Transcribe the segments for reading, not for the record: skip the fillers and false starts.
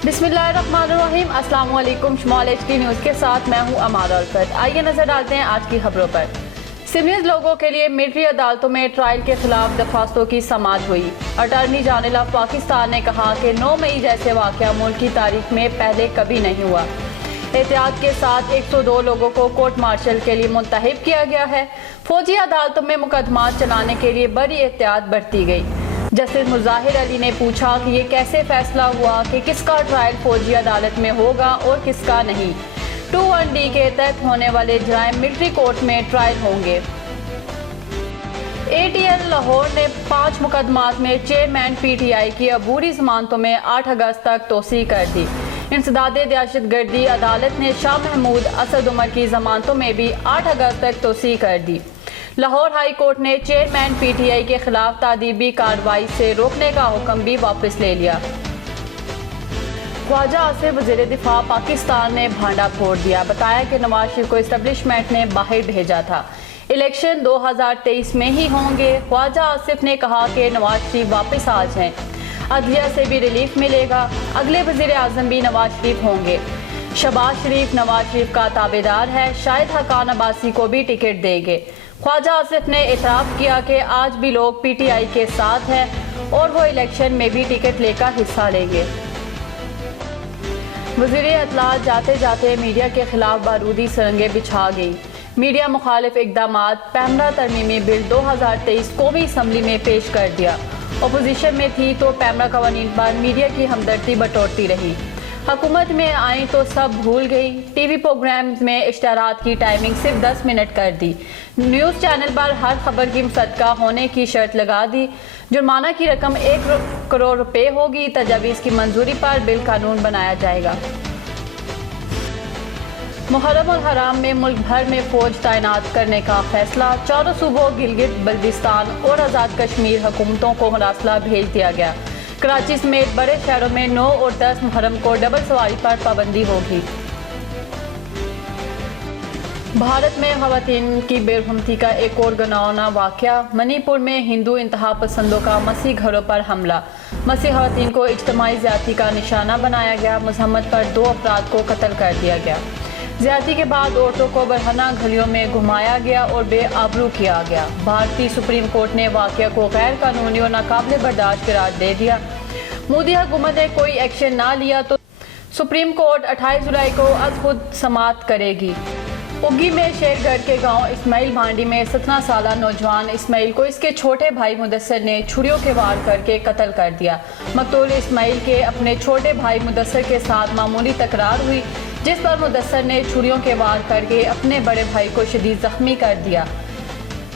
बिस्मिल्लाहिर्रहमानिर्रहीम। अस्सलाम वालेकुम। शुमाल एचडी न्यूज़ के साथ मैं हूं अमार अल्फत। आइए नजर डालते हैं आज की खबरों पर। सिविलियन लोगों के लिए मिलिट्री अदालतों में ट्रायल के खिलाफ दरख्वास्तों की समाअत हुई। अटॉर्नी जनरल ऑफ पाकिस्तान ने कहा कि 9 मई जैसे वाक़या मुल्क की तारीख में पहले कभी नहीं हुआ। एहतियात के साथ 102 लोगों को कोर्ट मार्शल के लिए मुंतखब किया गया है। फौजी अदालतों में मुकदमा चलाने के लिए बड़ी एहतियात बरती गई। जस्टिस मुजाहिर अली ने पूछा कि ये कैसे फैसला हुआ कि किसका ट्रायल फौजी अदालत में होगा और किसका नहीं। 21D के तहत होने वाले जराइम मिलिट्री कोर्ट में ट्रायल होंगे। ATL लाहौर ने 5 मुकदमात में चेयरमैन PTI की अबूरी जमानतों में 8 अगस्त तक तोसी कर दी। इंसदादे दहशतगर्दी अदालत ने शाह महमूद असद उमर की जमानतों में भी 8 अगस्त तक तोसी कर दी। लाहौर हाई कोर्ट ने चेयरमैन PTI के खिलाफ तादीबी कार्रवाई से रोकने का हुक्म भी वापस ले लिया। ख्वाजा आसिफ वज़ीर दिफा पाकिस्तान ने भांडा फोड़ दिया। बताया कि नवाज शरीफ को इस्टेब्लिशमेंट ने बाहर भेजा था। इलेक्शन 2023 में ही होंगे। ख्वाजा आसिफ ने कहा कि नवाज शरीफ वापस आ जाएं। अदलिया से भी रिलीफ मिलेगा। अगले वज़ीर आज़म भी नवाज शरीफ होंगे। शहबाज शरीफ नवाज शरीफ का ताबेदार है। शायद हकान अब्बासी को भी टिकट देंगे। ख्वाजा आसिफ ने एतराफ़ किया कि आज भी लोग PTI के साथ हैं और वो इलेक्शन में भी टिकट लेकर हिस्सा लेंगे। वज़ीर इत्तलात जाते जाते मीडिया के खिलाफ बारूदी सरंगें बिछा गई। मीडिया मुखालिफ इक़दामात पैमरा तरमीमी बिल 2023 कौमी असम्बली में पेश कर दिया। अपोजिशन में थी तो पैमरा कवानीन पर मीडिया की हमदर्दी बटोरती रही। हुकूमत में आई तो सब भूल गई। TV प्रोग्राम्स में इश्तिहारात की टाइमिंग सिर्फ 10 मिनट कर दी। न्यूज़ चैनल पर हर खबर की मुसद्दका होने की शर्त लगा दी। जुर्माना की रकम 1 करोड़ रुपए होगी। तजावीज़ की मंजूरी पर बिल कानून बनाया जाएगा। मुहर्रम और हराम में मुल्क भर में फौज तैनात करने का फैसला। चारों सूबों गिलगित बल्दिस्तान और आज़ाद कश्मीर हुकूमतों को मरासला भेज दिया गया। कराची समेत बड़े शहरों में 9 और 10 मुहर्रम को डबल सवारी पर पाबंदी होगी। भारत में खवातीन की बेरहमती का एक और घिनौना वाक़या। मणिपुर में हिंदू इंतहा पसंदों का मसीह घरों पर हमला। मसीह खवातीन को इज्तिमाई ज़्यादती का निशाना बनाया गया। मजहमत पर 2 अफराद को कत्ल कर दिया गया। ज़्यादती के बाद औरतों को बरहना गलियों में घुमाया गया और बेआबरू किया गया। भारतीय सुप्रीम कोर्ट ने वाक़या को गैर कानूनी और नाकाबिले बर्दाश्त करार दे दिया। मोदी हुकूमत ने कोई एक्शन ना लिया तो सुप्रीम कोर्ट 28 जुलाई को अज खुद समाअत करेगी। उगी में शेरगढ़ के गांव इस्माइल भांडी में 17 साल नौजवान इस्माइल को इसके छोटे भाई मुदस्सर ने छुरियों के वार करके कत्ल कर दिया। मकतूल इस्माइल के अपने छोटे भाई मुदस्सर के साथ मामूली तकरार हुई, जिस पर मुदस्सर ने छुरियों के वार करके अपने बड़े भाई को शदीद जख्मी कर दिया।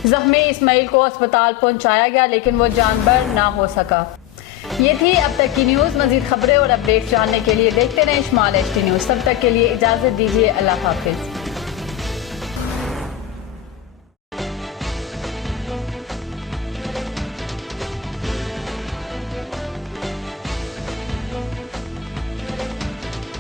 जख्मी इस्माइल को अस्पताल पहुंचाया गया लेकिन वो जानबर ना हो सका। ये थी अब तक की न्यूज़। मज़ीद खबरें और अपडेट जानने के लिए देखते रहें शुमाल एचडी न्यूज़। तब तक के लिए इजाज़त दीजिए। अल्लाह हाफिज़।